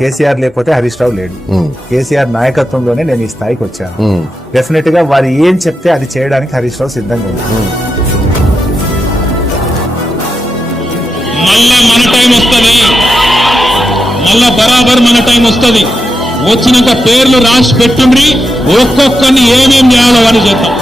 కేసీఆర్ లేకపోతే హరీష్ రావు లేడు. కేసీఆర్ నాయకత్వంలోనే నేను ఈ స్థాయికి వచ్చాను. డెఫినెట్ గా వారు ఏం చెప్తే అది చేయడానికి హరీష్ రావు సిద్ధంగా ఉంది. మళ్ళా మన టైం వస్తుంది, మళ్ళా బరాబర్ మన టైం వస్తుంది. వచ్చినాక పేర్లు రాసి పెట్టుండ్రి, ఒక్కొక్కరిని ఏమేం చేయాలో అని చేద్దాం.